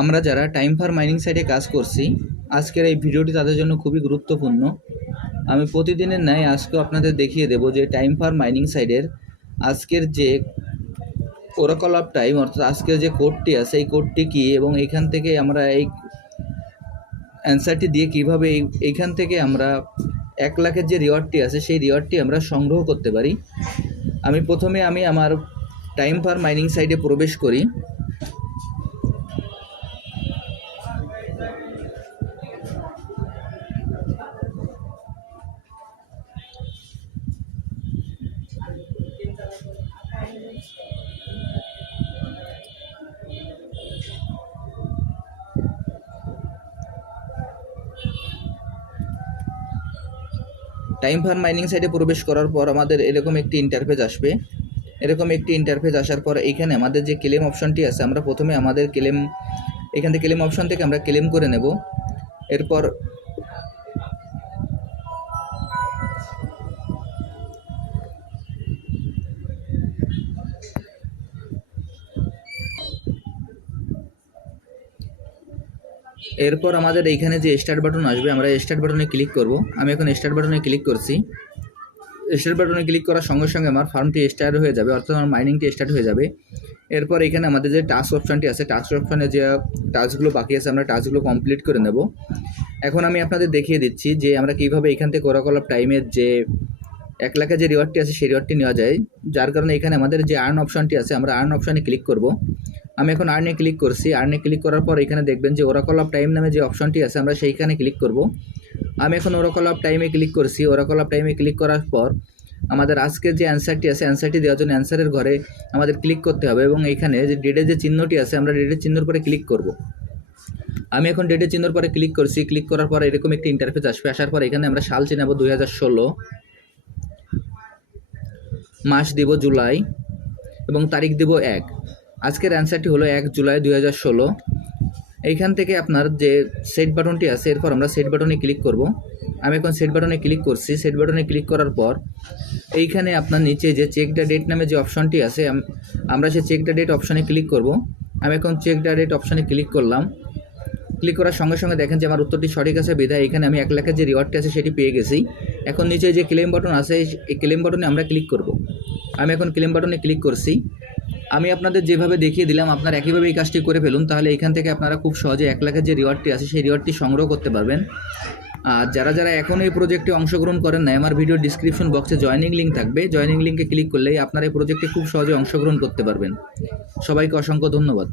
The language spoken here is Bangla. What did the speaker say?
আমরা যারা টাইম ফার মাইনিং সাইটে কাজ করছি, আজকের এই ভিডিওটি তাদের জন্য খুবই গুরুত্বপূর্ণ। আমি প্রতিদিনের ন্যায় আজকেও আপনাদের দেখিয়ে দেব যে টাইম ফার মাইনিং সাইডের আজকের যে ওরাকল অফ টাইম অর্থাৎ আজকের যে কোডটি আছে, এই কোডটি কী এবং এইখান থেকে আমরা এই অ্যান্সারটি দিয়ে কীভাবে এই এইখান থেকে আমরা এক লাখের যে রিওয়ার্ডটি আছে, সেই রিওয়ার্ডটি আমরা সংগ্রহ করতে পারি। আমি প্রথমে আমি আমার টাইম ফার মাইনিং সাইটে প্রবেশ করি। টাইম ফার মাইনিং সাইটে প্রবেশ করার পর আমাদের এরকম একটি ইন্টারফেস আসবে। এরকম একটি ইন্টারফেস আসার পর এইখানে আমাদের যে ক্লেম অপশনটি আছে, আমরা প্রথমে আমাদের ক্লেম এখান থেকে ক্লেম অপশন থেকে আমরা ক্লেম করে নেব। এরপর এরপর আমাদের এইখানে যে স্টার্ট বাটন আসবে, আমরা স্টার্ট বাটনে ক্লিক করব। আমি এখন স্টার্ট বাটনে ক্লিক করছি। স্টার্ট বাটনে ক্লিক করার সঙ্গে সঙ্গে আমার ফার্মটি স্টার্ট হয়ে যাবে, অর্থাৎ আমার মাইনিংটি স্টার্ট হয়ে যাবে। এরপর এখানে আমাদের যে টাস্ক অপশানটি আছে টাস্ক অপশানে যে টাস্কগুলো বাকি আছে, আমরা টাস্কগুলো কমপ্লিট করে নেব। এখন আমি আপনাদের দেখিয়ে দিচ্ছি যে আমরা কীভাবে এখান থেকে ওরাকল টাইমের যে এক লাখের যে রিওয়ার্ডটি আছে সেই রিওয়ার্ডটি নেওয়া যায়। যার কারণে এখানে আমাদের যে আর্ন অপশানটি আছে, আমরা আর্ন অপশানে ক্লিক করব। আমি এখন আর্নে ক্লিক করছি। আর্নে ক্লিক করার পর এখানে দেখবেন যে ওরাকল অফ টাইম নামে যে অপশনটি আছে, আমরা সেইখানে ক্লিক করব। আমি এখন ওরাকল অফ টাইমে ক্লিক করছি। ওরাকল অফ টাইমে ক্লিক করার পর আমাদের আজকের যে অ্যান্সারটি আছে অ্যান্সারটি দেওয়ার জন্য অ্যান্সারের ঘরে আমাদের ক্লিক করতে হবে এবং এখানে যে ডেটের যে চিহ্নটি আছে, আমরা ডেটের চিহ্নর পরে ক্লিক করব। আমি এখন ডেটের চিহ্নর পরে ক্লিক করছি। ক্লিক করার পর এরকম একটি ইন্টারফেস আসবে। আসার পর এখানে আমরা সাল চিনাবো দুই হাজার ষোলো। মাস দিব জুলাই এবং তারিখ দিব এক। আজকের অ্যান্সারটি হলো এক জুলাই দুই হাজার ষোলো। এইখান থেকে আপনার যে সেট বাটনটি আছে, এরপর আমরা সেট বাটনে ক্লিক করব। আমি এখন সেট বাটনে ক্লিক করছি। সেট বাটনে ক্লিক করার পর এইখানে আপনার নিচে যে চেক দ্য ডেট নামে যে অপশনটি আছে আমরা সেই চেক দ্য ডেট অপশনে ক্লিক করব। আমি এখন চেক দ্য ডেট অপশনে ক্লিক করলাম। ক্লিক করার সঙ্গে সঙ্গে দেখেন যে আমার উত্তরটি সঠিক আছে, বিধায় এখানে আমি এক লাখের যে রিওয়ার্ডটি আছে, সেটি পেয়ে গেছি। এখন নিচে যে ক্লেম বাটন আছে, এই ক্লেম বাটনে আমরা ক্লিক করব। আমি এখন ক্লেম বাটনে ক্লিক করছি। আমি আপনাদের যেভাবে দেখিয়ে দিলাম, আপনারা একইভাবে এই কাজটি করে ফেলুন, তাহলে এখান থেকে আপনারা খুব সহজে এক লাখের যে রিওয়ার্ডটি আছে, সেই রিওয়ার্ডটি সংগ্রহ করতে পারবেন। আর যারা যারা এখন এই প্রজেক্টে অংশগ্রহণ করেন না আমার ভিডিও ডিসক্রিপশন বক্সে জয়নিং লিঙ্ক থাকবে। জয়নিং লিঙ্কে ক্লিক করলেই আপনারা এই প্রজেক্টে খুব সহজে অংশগ্রহণ করতে পারবেন। সবাইকে অসংখ্য ধন্যবাদ।